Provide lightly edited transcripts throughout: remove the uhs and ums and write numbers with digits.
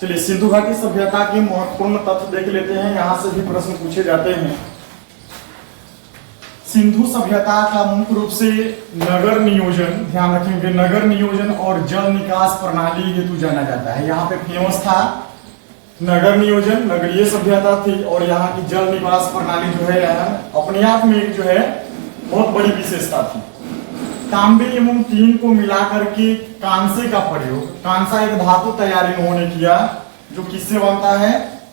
चलिए सिंधु घाटी सभ्यता के महत्वपूर्ण तथ्य देख लेते हैं, यहां से भी प्रश्न पूछे जाते हैं। सिंधु सभ्यता का मुख्य रूप से नगर नियोजन, ध्यान रखेंगे, नगर नियोजन और जल निकास प्रणाली हेतु जाना जाता है। यहाँ पे फेमस था नगर नियोजन, नगरीय सभ्यता थी, और यहाँ की जल निकास प्रणाली जो है अपने आप में एक जो है बहुत बड़ी विशेषता थी। तांबे एवं टीन को मिलाकर के कांसे का प्रयोग, कांसा एक धातु तैयार इन्होंने किया जो किससे बनता है,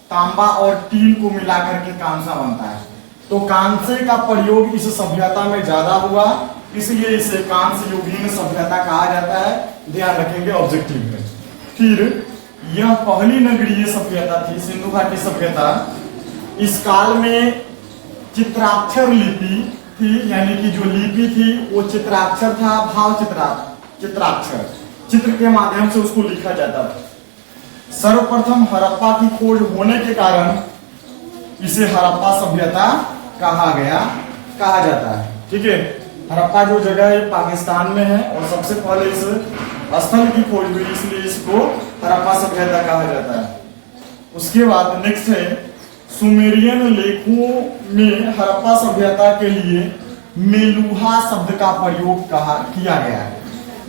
तांबा और टीन को मिलाकर के कांसा बनता है। तो कांसे का प्रयोग इस सभ्यता में ज्यादा हुआ, इसलिए इसे कांस्य युगीन सभ्यता कहा जाता है। ध्यान रखेंगे ऑब्जेक्टिव में। फिर यह पहली नगरीय सभ्यता थी सिंधु घाटी सभ्यता। इस काल में चित्राक्षर लिपि थी, यानी कि जो लिपि थी वो चित्राक्षर था, भाव चित्राक्षर, चित्र के माध्यम से उसको लिखा जाता था। सर्वप्रथम हड़प्पा की खोज होने के कारण इसे हड़प्पा सभ्यता कहा जाता है। ठीक है, हड़प्पा जो जगह है पाकिस्तान में है और सबसे पहले इस स्थल की खोज हुई, इसलिए इसको हड़प्पा सभ्यता कहा जाता है। उसके बाद नेक्स्ट है सुमेरियन लेखों में हड़प्पा सभ्यता के लिए मेलुहा शब्द का प्रयोग किया गया है।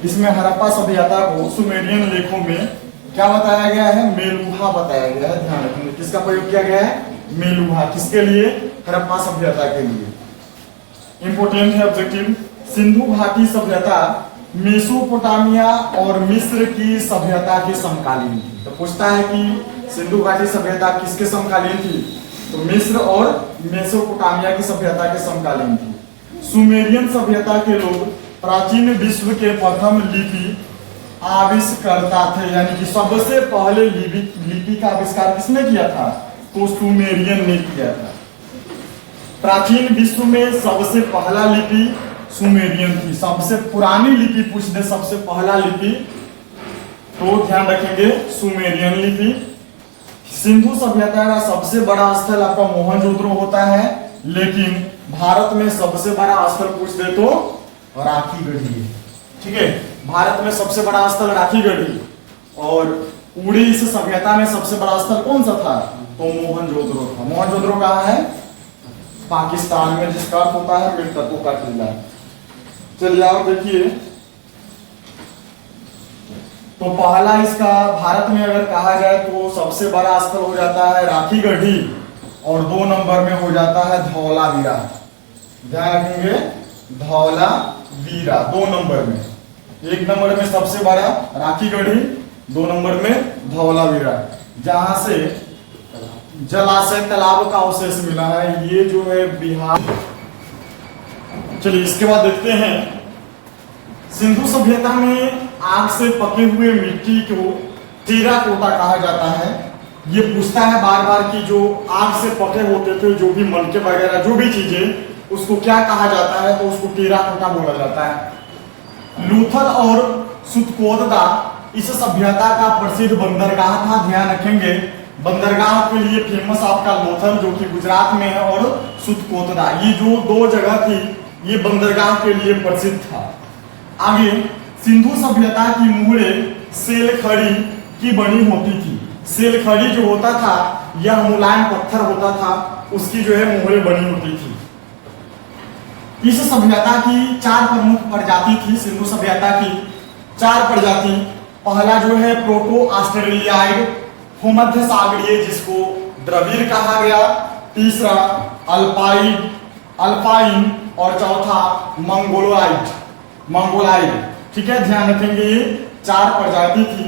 इसमें हड़प्पा सभ्यता को सुमेरियन लेखों में क्या बताया गया है, मेलुहा बताया गया है। ध्यान रखेंगे किसका प्रयोग किया गया है, मेलुहा। किसके लिए, हड़प्पा सभ्यता के लिए। इंपोर्टेंट है ऑब्जेक्टिव। सिंधु घाटी सभ्यता मेसोपोटामिया और मिस्र की सभ्यता के समकालीन थी। तो पूछता है कि सिंधु घाटी सभ्यता किसके समकालीन थी, तो मिस्र और मेसोपोटामिया की सभ्यता के समकालीन थी। सुमेरियन सभ्यता के लोग प्राचीन विश्व के प्रथम लिपि आविष्कर्ता थे, यानी कि सबसे पहले लिपि का आविष्कार किसने किया था, तो सुमेरियन ने किया था। प्राचीन विश्व में सबसे पहला लिपि सुमेरियन थी। सबसे पुरानी लिपि पूछ दे, सबसे पहला लिपि, तो ध्यान रखेंगे सुमेरियन लिपि। सिंधु सभ्यता का सबसे बड़ा स्थल आपका मोहनजोदड़ो होता है, लेकिन भारत में सबसे बड़ा स्थल पूछ दे तो राखीगढ़ी है। ठीक है, भारत में सबसे बड़ा स्थल राखीगढ़ी, और पूरी इस सभ्यता में सबसे बड़ा स्थल कौन सा था, तो मोहनजोदड़ो था। मोहनजोदड़ो कहाँ है, पाकिस्तान में, जिसका अर्थ होता है मृतकों का टीला। चलिए आप देखिए, तो पहला इसका भारत में अगर कहा जाए तो सबसे बड़ा स्थल हो जाता है राखीगढ़ी, और 2 नंबर में हो जाता है धौलावीरा। ध्यान रखेंगे, धौलावीरा 2 नंबर में। 1 नंबर में सबसे बड़ा राखीगढ़ी, 2 नंबर में धौलावीरा, जहां से जलाशय तालाब का अवशेष मिला है। ये जो है बिहार। चलिए इसके बाद देखते हैं, सिंधु सभ्यता में आग से पके हुए मिट्टी को टेराकोटा कहा जाता है। ये पूछता है बार बार कि जो आग से पके होते थे, जो भी मलके वगैरह जो भी चीजें, उसको क्या कहा जाता है, तो उसको टेराकोटा बोला जाता है। लूथल और सुतकोतदा इस सभ्यता का प्रसिद्ध बंदरगाह था। ध्यान रखेंगे, बंदरगाह के लिए फेमस आपका लोथल जो कि गुजरात में है, और सुतकोतदा, ये जो 2 जगह थी, ये बंदरगाह के लिए प्रसिद्ध था। आगे सिंधु सभ्यता की मुहरे सेलखड़ी की बनी होती थी। सेलखड़ी जो होता था यह मुलायम पत्थर होता था, उसकी जो है मुहरे बनी होती थी। इस सभ्यता की 4 प्रमुख प्रजाति थी। सिंधु सभ्यता की 4 प्रजाति। पहला जो है प्रोटो ऑस्ट्रेलियाइड भूमध्य सागरीय, जिसको द्रविड़ कहा गया। तीसरा अल्पाइन, और चौथा मंगोलाइड। ठीक है, ध्यान रखेंगे ये 4 प्रजाति थी।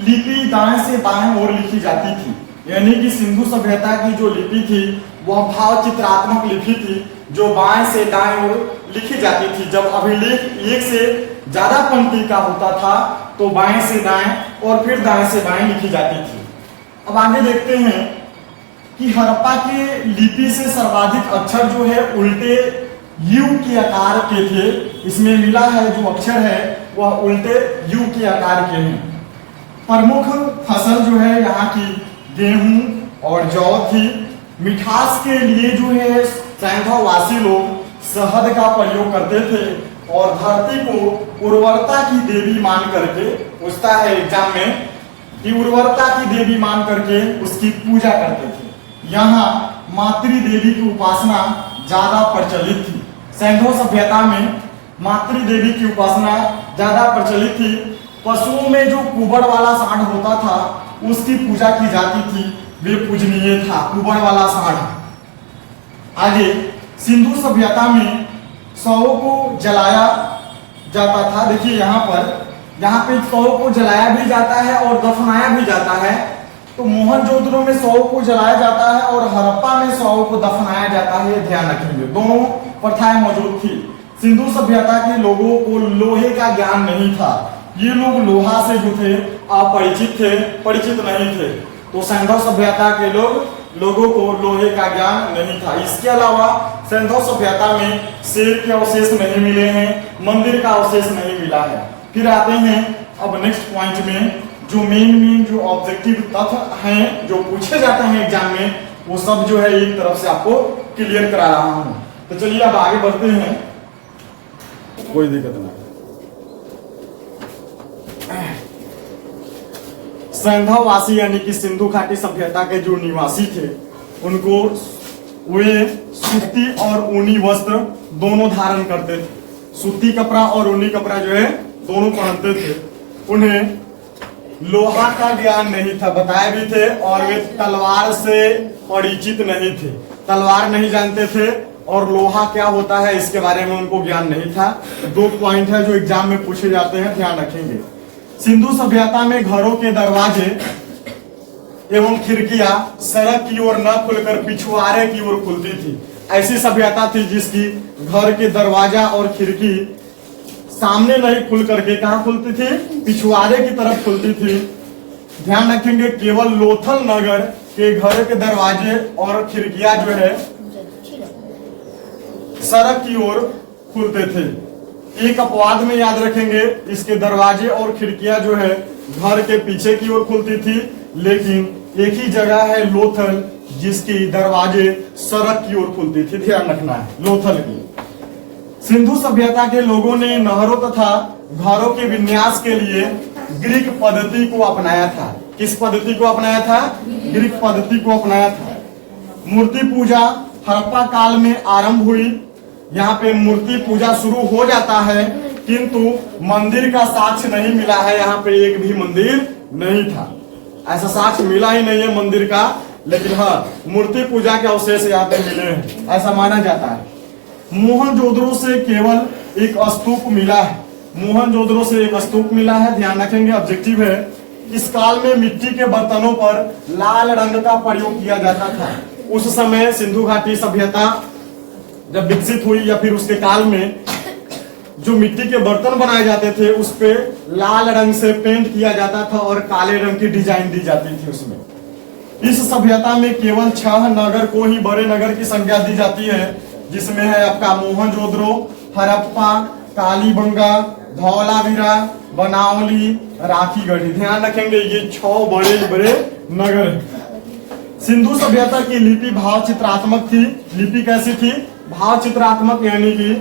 लिपि दाएं से बाएं ओर लिखी जाती थी, यानी कि सिंधु सभ्यता की जो लिपि थी वह भाव चित्रात्मक लिपि थी, जो बाएं से दाएं ओर लिखी जाती थी। जब अभिलेख 1 से ज्यादा पंक्ति का होता था तो बाएं से दाएं और फिर दाएं से बाएं लिखी जाती थी। अब आगे देखते हैं कि हड़प्पा के लिपि से सर्वाधिक अक्षर जो है उल्टे यू के आकार के थे। इसमें मिला है जो अक्षर है वह उल्टे यू के आकार के हैं। प्रमुख फसल जो है यहाँ की गेहूं और जौ थी। मिठास के लिए जो है सैंधववासी लोग शहद का प्रयोग करते थे, और धरती को उर्वरता की देवी मान करके, पूछता है एग्जाम में कि उर्वरता की देवी मान करके उसकी पूजा करते थे। यहाँ मातृ देवी की उपासना ज्यादा प्रचलित थी। सिंधु सभ्यता में मातृ देवी की उपासना ज्यादा प्रचलित थी। पशुओं में जो कुबड़ वाला सांड होता था उसकी पूजा की जाती थी, वे पूजनीय था, कुबड़ वाला सांड। आगे सिंधु सभ्यता में शवों को जलाया जाता था। देखिए यहाँ पे शवों को जलाया भी जाता है और दफनाया भी जाता है। तो मोहनजोदड़ो में शवों को जलाया जाता है और हड़प्पा में शवों को दफनाया जाता है, ध्यान रखेंगे। दोनों प्रथाएं मौजूद थी। सिंधु सभ्यता के लोगों को लोहे का ज्ञान नहीं था। ये लोग लोहा से जो थे अपरिचित थे, परिचित नहीं थे। तो सिंधु सभ्यता के लोगों को लोहे का ज्ञान नहीं था। इसके अलावा सिंधु सभ्यता में शेर के अवशेष नहीं मिले हैं, मंदिर का अवशेष नहीं मिला है। फिर आते हैं अब नेक्स्ट पॉइंट में, जो मेन जो ऑब्जेक्टिव तथ्य हैं जो पूछे जाते हैं एग्जाम में, वो सब जो है एक तरफ से आपको क्लियर करा रहा हूं। तो चलिए अब आगे बढ़ते हैं, कोई दिक्कत नहीं। सिंधुवासी यानी कि सिंधु घाटी सभ्यता के जो निवासी थे उनको वे सूती और ऊनी वस्त्र दोनों धारण करते थे। सूती कपड़ा और ऊनी कपड़ा जो है दोनों पहनते थे। उन्हें लोहा का ज्ञान नहीं था, बताए भी थे, और वे तलवार से परिचित नहीं थे, तलवार नहीं जानते थे, और लोहा क्या होता है इसके बारे में उनको ज्ञान नहीं था। दो पॉइंट है जो एग्जाम में पूछे जाते हैं, ध्यान रखेंगे। सिंधु सभ्यता में घरों के दरवाजे एवं खिड़कियां सड़क की ओर न खुलकर पिछवाड़े की ओर खुलती थी। ऐसी सभ्यता थी जिसकी घर के दरवाजा और खिड़की सामने नहीं खुल करके कहां खुलती थी, पिछवाड़े की तरफ खुलती थी। ध्यान रखेंगे, केवल लोथल नगर के घर के दरवाजे और खिड़कियां जो है सड़क की ओर खुलते थे। एक अपवाद में याद रखेंगे, इसके दरवाजे और खिड़कियां जो है घर के पीछे की ओर खुलती थी, लेकिन एक ही जगह है लोथल जिसकी दरवाजे सड़क की ओर खुलती थी, ध्यान रखना है, लोथल की। सिंधु सभ्यता के लोगों ने नहरों तथा घरों के विन्यास के लिए ग्रीक पद्धति को अपनाया था। किस पद्धति को अपनाया था? ग्रीक पद्धति को अपनाया था। मूर्ति पूजा हड़प्पा काल में आरंभ हुई। यहाँ पे मूर्ति पूजा शुरू हो जाता है, किंतु मंदिर का साक्ष्य नहीं मिला है। यहाँ पे एक भी मंदिर नहीं था, ऐसा साक्ष्य मिला ही नहीं है मंदिर का, लेकिन हाँ मूर्ति पूजा के अवशेष यहाँ पे मिले हैं, ऐसा माना जाता है। मोहनजोदड़ो से केवल एक स्तूप मिला है, मोहनजोदड़ो से एक स्तूप मिला है, ध्यान रखेंगे, ऑब्जेक्टिव है। इस काल में मिट्टी के बर्तनों पर लाल रंग का प्रयोग किया जाता था। उस समय सिंधु घाटी सभ्यता जब विकसित हुई या फिर उसके काल में जो मिट्टी के बर्तन बनाए जाते थे उस पे लाल रंग से पेंट किया जाता था और काले रंग की डिजाइन दी जाती थी उसमें। इस सभ्यता में केवल 6 नगर को ही बड़े नगर की संज्ञा दी जाती है, जिसमें है आपका मोहनजोदड़ो, हड़प्पा, कालीबंगा, धौलावीरा, बनावली, राखीगढ़ी। ध्यान रखेंगे ये 6 बड़े बड़े नगर हैं। सिंधु सभ्यता की लिपि भाव चित्रात्मक थी। लिपि कैसी थी? भाव चित्रात्मक, यानी कि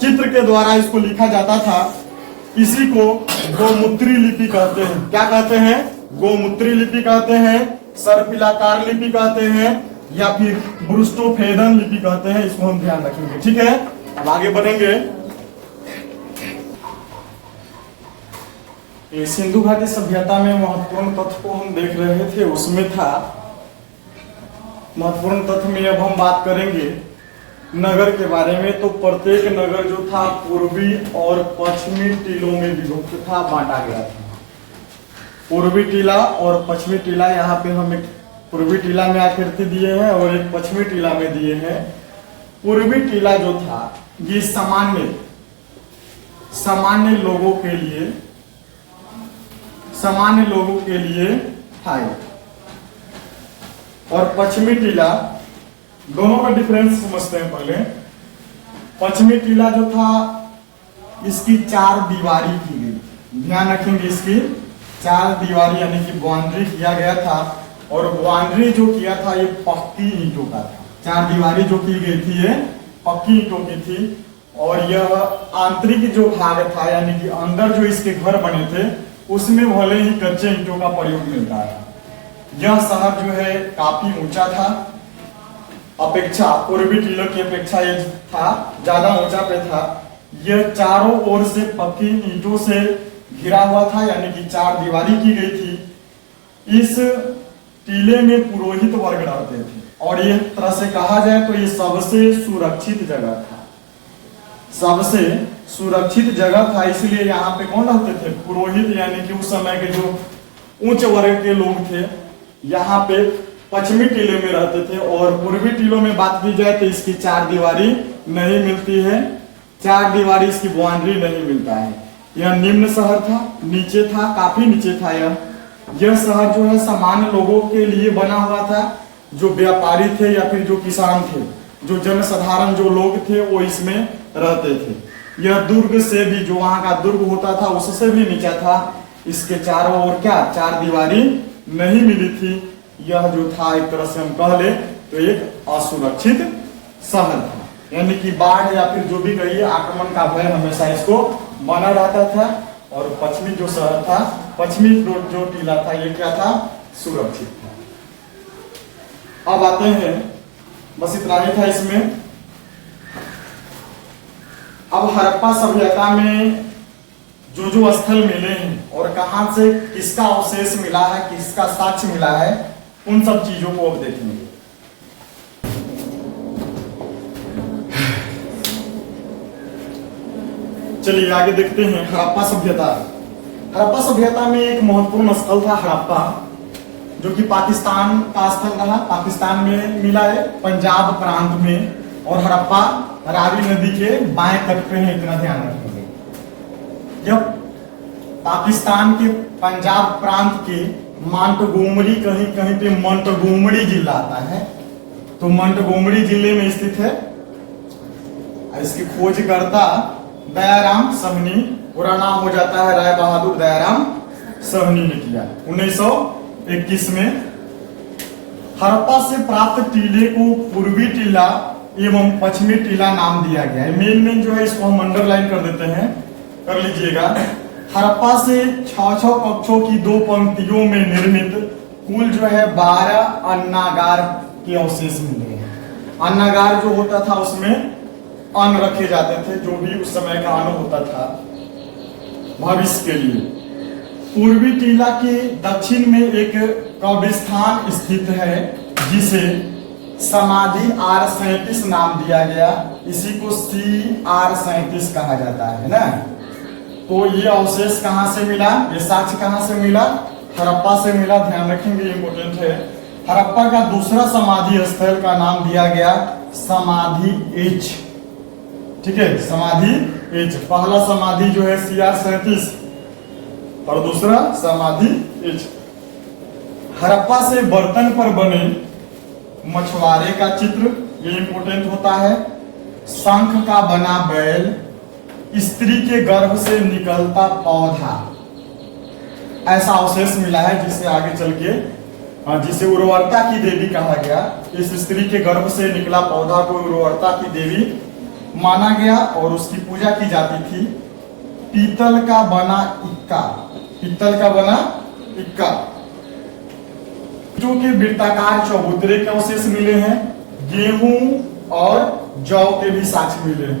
चित्र के द्वारा इसको लिखा जाता था। इसी को गोमुत्री लिपि कहते हैं। क्या कहते हैं? गोमुत्री लिपि कहते हैं, सर्पिलाकार लिपि कहते हैं, या फिर ब्रुस्टोफेदन लिपि कहते हैं। इसको हम ध्यान रखेंगे, ठीक है। अब आगे बढ़ेंगे। सिंधु घाटी सभ्यता में महत्वपूर्ण तथ्य को हम देख रहे थे, उसमें था महत्वपूर्ण तथ्य में अब हम बात करेंगे नगर के बारे में। तो प्रत्येक नगर जो था पूर्वी और पश्चिमी टीलों में विभक्त था, बांटा गया था। पूर्वी टीला और पश्चिमी टीला, यहाँ पे हम एक पूर्वी टीला में आकृति दिए हैं और एक पश्चिमी टीला में दिए हैं। पूर्वी टीला जो था ये सामान्य लोगों के लिए था, और पश्चिमी टीला, दोनों का डिफरेंस समझते हैं पहले। पश्चिमी टीला जो था इसकी 4 दीवारी की गई, ध्यान रखेंगे, इसकी 4 दीवारी यानी कि बाउंड्री किया गया था, और बाउंड्री जो किया था ये पक्की ईंटों का था। 4 दीवारी जो की गई थी ये पक्की ईंटों की थी, और यह आंतरिक जो भाग था यानी कि अंदर जो इसके घर बने थे उसमें भले ही कच्चे ईंटों का प्रयोग मिलता है। यह शहर जो है काफी ऊंचा था, अपेक्षा पूर्वी टीलों की अपेक्षा ये था ज्यादा ऊंचा पे था। यह चारों ओर से पक्की ईंटों से घिरा हुआ था, यानी कि चार दीवारी की गई थी। इस टीले में पुरोहित वर्ग रहते थे और ये तरह से कहा जाए तो ये सबसे सुरक्षित जगह था, सबसे सुरक्षित जगह था। इसलिए यहाँ पे कौन रहते थे? पुरोहित, यानी कि उस समय के जो उच्च वर्ग के लोग थे यहाँ पे पश्चिमी टीले में रहते थे। और पूर्वी टीलों में बात की जाए तो इसकी चार दीवारी नहीं मिलती है, चार दीवारी इसकी बाउंड्री नहीं मिलता है। यह निम्न शहर था, नीचे था, काफी नीचे था। यह शहर जो है सामान्य लोगों के लिए बना हुआ था, जो व्यापारी थे या फिर जो किसान थे, जो जनसाधारण जो लोग थे वो इसमें रहते थे। यह दुर्ग से भी, जो वहां का दुर्ग होता था उससे भी नीचा था। इसके चारों ओर क्या चार दीवारी नहीं मिली थी। यह जो था एक तरह से हम कह ले तो एक असुरक्षित शहर था, यानी कि बाढ़ या फिर जो भी कहिए आक्रमण का भय हमेशा इसको बना रहता था। और पश्चिमी जो शहर था, पश्चिमी जो टीला था, ये क्या था? सुरक्षित था। अब आते हैं, बस इतना ही था इसमें। अब हड़प्पा सभ्यता में जो जो स्थल मिले हैं और कहां से किसका अवशेष मिला है, किसका साक्ष्य मिला है, उन सब चीजों को अब देखेंगे। चलिए आगे देखते हैं हड़प्पा सभ्यता। हड़प्पा सभ्यता में एक महत्वपूर्ण स्थल था हड़प्पा, जो कि पाकिस्तान का स्थल रहा। पाकिस्तान में मिला है, पंजाब प्रांत में। और हड़प्पा रावी नदी के बाएं तट पे है, इतना ध्यान रखेंगे। जब पाकिस्तान के पंजाब प्रांत के मोंटगोमरी, कहीं कहीं पे मोंटगोमरी जिला आता है, तो मोंटगोमरी जिले में स्थित है। इसकी खोजकर्ता दयाराम सहनी, पूरा नाम हो जाता है राय बहादुर दयाराम सहनी ने किया 1921 में। हड़प्पा से प्राप्त टीले को पूर्वी टीला एवं पश्चिमी टीला नाम दिया गया है। मेन जो है इसको हम अंडरलाइन कर देते हैं, कर लीजिएगा। हड़प्पा से 6 कक्षों की 2 पंक्तियों में निर्मित कुल जो है 12 अन्नागार के अवशेष मिले हैं। अन्नागार जो होता था उसमें अन्न रखे जाते थे, जो भी उस समय का अन्न होता था भविष्य के लिए। पूर्वी टीला के दक्षिण में एक कब्रिस्तान स्थित है, जिसे समाधि R37 नाम दिया गया। इसी को CR37 कहा जाता है ना। तो ये अवशेष कहां से मिला, ये साक्ष्य कहां से मिला? हड़प्पा से मिला, ध्यान रखेंगे, इंपोर्टेंट है। हड़प्पा का दूसरा समाधि स्थल का नाम दिया गया समाधि H, ठीक है, समाधि H। पहला समाधि जो है CR37 और दूसरा समाधि H। हड़प्पा से बर्तन पर बने मछुआरे का चित्र, ये इंपोर्टेंट होता है। शंख का बना बैल, स्त्री के गर्भ से निकलता पौधा, ऐसा अवशेष मिला है, जिसे आगे चल के जिसे उर्वरता की देवी कहा गया। इस स्त्री के गर्भ से निकला पौधा को उर्वरता की देवी माना गया और उसकी पूजा की जाती थी। पीतल का बना इक्का, पीतल का बना इक्का, जो के वृत्ताकार चबूतरे के अवशेष मिले हैं। गेहूं और जौ के भी साक्ष्य मिले हैं।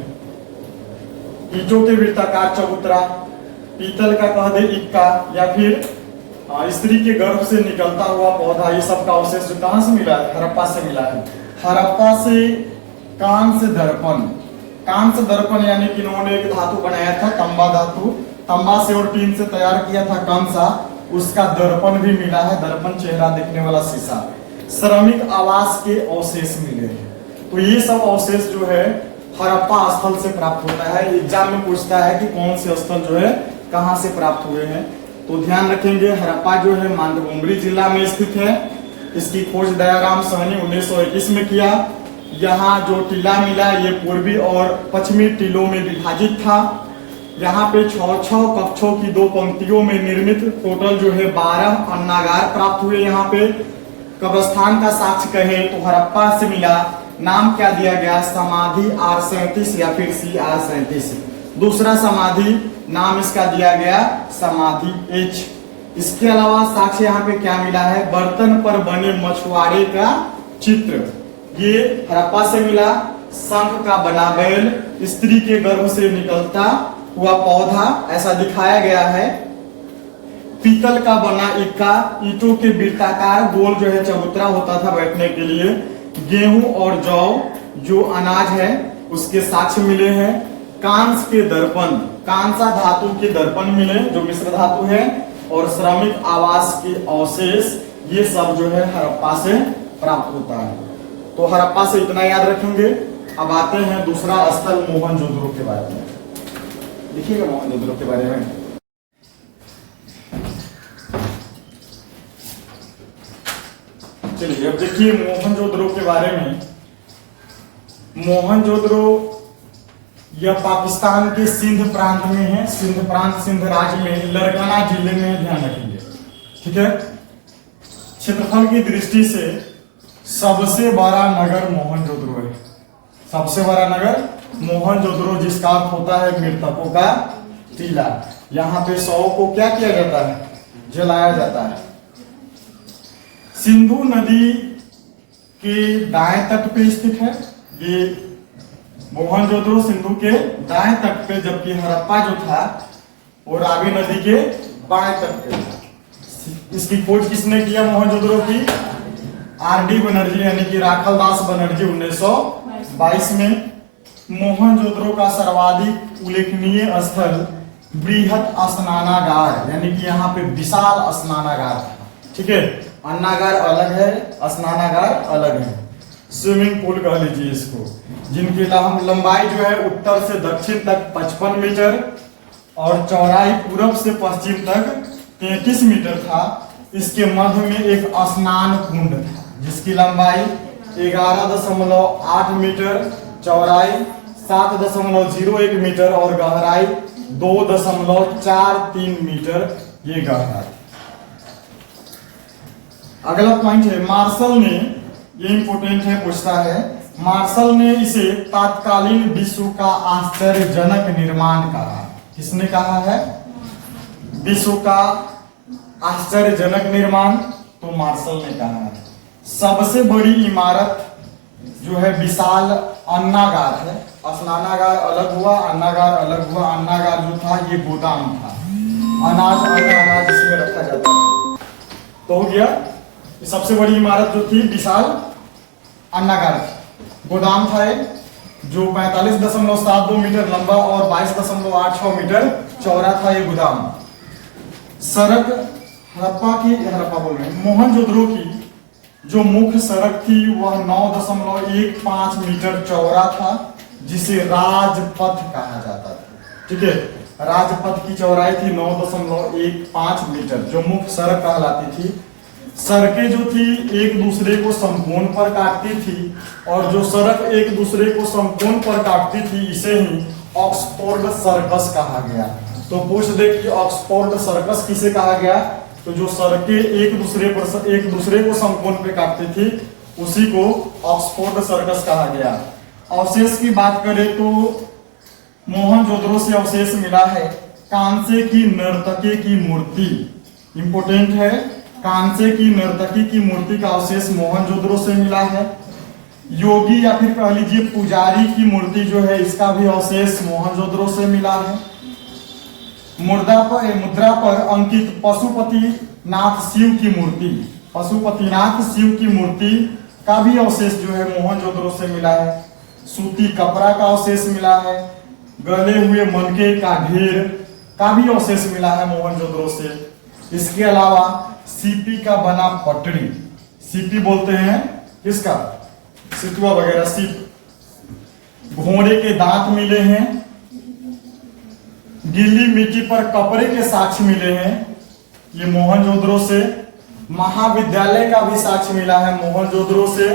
ईंटों के वृत्ताकार चबूतरा, पीतल का कह दे इक्का, या फिर स्त्री के गर्भ से निकलता हुआ पौधा, ये सब का अवशेष जो कहां से मिला है? हड़प्पा से मिला है। हड़प्पा से कांस्य दर्पण, कांस्य दर्पण यानी कि इन्होंने एक धातु बनाया था, तांबा धातु, तांबा से और टीन से तैयार किया था कांसा, उसका दर्पण भी मिला है, दर्पण चेहरा देखने वाला शीशा। श्रमिक आवास के अवशेष मिले हैं। तो ये सब अवशेष जो है हड़प्पा स्थल से प्राप्त होता है। एग्जाम में पूछता है कि कौन से स्थल जो है कहां से प्राप्त हुए हैं, तो ध्यान रखेंगे। हड़प्पा जो है मोंटगोमरी जिला में स्थित है। इसकी खोज दयाराम सहनी 1921 में किया। यहाँ जो टीला मिला ये पूर्वी और पश्चिमी टीलों में विभाजित था। यहाँ पे 6 कक्षों की 2 पंक्तियों में निर्मित टोटल जो है 12 अन्नागार प्राप्त हुए। यहाँ पे कब्रिस्तान का साक्ष्य कहे तो हड़प्पा से मिला। नाम क्या दिया गया? समाधि R37 या फिर CR37। दूसरा समाधि नाम इसका दिया गया समाधि एच। इसके अलावा साक्ष्य यहाँ पे क्या मिला है, बर्तन पर बने मछुआरे का चित्र, ये हड़प्पा से मिला। शंख का बना बैल, स्त्री के गर्भ से निकलता हुआ पौधा ऐसा दिखाया गया है। पीतल का बना इक्का, ईंटों के वृत्ताकार गोल जो है चबूतरा होता था बैठने के लिए। गेहूं और जौ जो अनाज है उसके साक्ष्य मिले हैं। कांस के दर्पण, कांसा धातु के दर्पण मिले जो मिश्र धातु है। और श्रमिक आवास के अवशेष, ये सब जो है हड़प्पा से प्राप्त होता है। तो हड़प्पा से इतना याद रखेंगे। अब आते हैं दूसरा स्थल मोहनजोदड़ो के बारे में। देखिएगा मोहनजोदड़ो के बारे में। चलिए अब देखिए मोहनजोदड़ो के बारे में। मोहनजोदड़ो यह पाकिस्तान के सिंध प्रांत में है। सिंध प्रांत, सिंध राज्य में लरकाना जिले में, ध्यान रखेंगे, ठीक है। क्षेत्रफल की दृष्टि से सबसे बड़ा नगर मोहनजोदड़ो है। सबसे बड़ा नगर मोहनजोदड़ो, जिसका अर्थ होता है मृतकों का टीला। यहाँ पे शवों को क्या किया जाता है, जलाया जाता है। सिंधु नदी के दाएं तट पे स्थित है ये मोहनजोदड़ो, सिंधु के दाएं तट पे, जबकि हड़प्पा जो था वो रावी नदी के बाएं तट पे था। इसकी खोज किसने किया मोहनजोदड़ो की, आर.डी. बनर्जी यानी कि राखलदास बनर्जी 1922 में। मोहनजोदड़ो का सर्वाधिक उल्लेखनीय स्थल बृहत स्नानागार, यानी कि यहाँ पे विशाल स्नानागार था, ठीक है। अन्नागार अलग है, स्नानागार अलग है। स्विमिंग पूल कह लीजिए इसको, जिनकी लंबाई जो है उत्तर से दक्षिण तक 55 मीटर और चौड़ाई पूरब से पश्चिम तक 33 मीटर था। इसके मध्य में एक स्नान कुंड था जिसकी लंबाई 11.8 मीटर, चौड़ाई 7.01 मीटर और गहराई 2.43 मीटर ये गहरा है। अगला पॉइंट है मार्शल ने, ये इंपोर्टेंट है, पूछता है मार्शल ने इसे तत्कालीन विश्व का आश्चर्यजनक निर्माण कहा। किसने कहा है विश्व का आश्चर्यजनक निर्माण, तो मार्शल ने कहा है। सबसे बड़ी इमारत जो है विशाल अन्नागार है। स्नानागार अलग हुआ, अन्नागार अलग हुआ। अन्नागार जो था ये गोदाम था, अनाज अनाज इसमें रखा जाता था। तो हो गया, सबसे बड़ी इमारत जो थी विशाल अन्नागार थी। गोदाम था एक जो 45.72 मीटर लंबा और 22.86 मीटर चौड़ा था ये गोदाम। सड़क हड़प्पा बोल रहे हैं, मोहनजोदड़ो की जो मुख्य सड़क थी वह 9.15 मीटर चौड़ा था, जिसे राजपथ कहा जाता था, ठीक है। राजपथ की चौड़ाई थी 9.15 मीटर, जो मुख्य सड़क कहलाती थी। सड़कें जो थी एक दूसरे को समकोण पर काटती थी, और जो सड़क एक दूसरे को समकोण पर काटती थी इसे ही ऑक्सफोर्ड सर्कस कहा गया। तो पूछ दे कि ऑक्सफोर्ड सर्कस किसे कहा गया, तो जो सड़कें एक दूसरे को समकोण पे काटती थी उसी को ऑक्सफोर्ड सर्कस कहा गया। अवशेष की बात करें तो मोहनजोदड़ो से अवशेष मिला है कांसे की नर्तकी की मूर्ति, इंपोर्टेंट है। कांसे की नर्तकी की मूर्ति का अवशेष मोहनजोदड़ो से मिला है। योगी या फिर कह लीजिए पुजारी की मूर्ति जो है इसका भी अवशेष मोहनजोदड़ो से मिला है। मुद्रा पर अंकित पशुपतिनाथ शिव की मूर्ति, पशुपतिनाथ शिव की मूर्ति का भी अवशेष जो है मोहनजोदड़ो से मिला है। सूती कपड़ा का अवशेष मिला है। गले हुए मनके का ढेर का भी अवशेष मिला है मोहनजोदड़ो से। इसके अलावा सीपी का बना पटड़ी, सीपी बोलते हैं किसका, सितुआ वगैरह सीप। घोड़े के दांत मिले हैं। गीली मिट्टी पर कपड़े के साक्ष्य मिले हैं, ये मोहनजोदड़ो से। महाविद्यालय का भी साक्ष्य मिला है मोहनजोदड़ो से,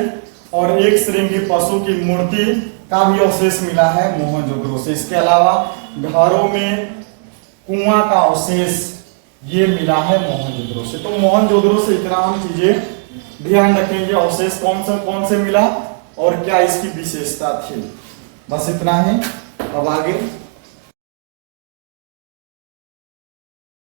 और एक श्रृंगी पशु की मूर्ति का भी अवशेष मिला है मोहनजोदड़ो से। इसके अलावा घरों में कुआं का अवशेष ये मिला है मोहनजोदड़ो से। तो मोहनजोदड़ो से इतना हम चीजें ध्यान रखेंगे, अवशेष कौन से मिला और क्या इसकी विशेषता थी, बस इतना ही। अब आगे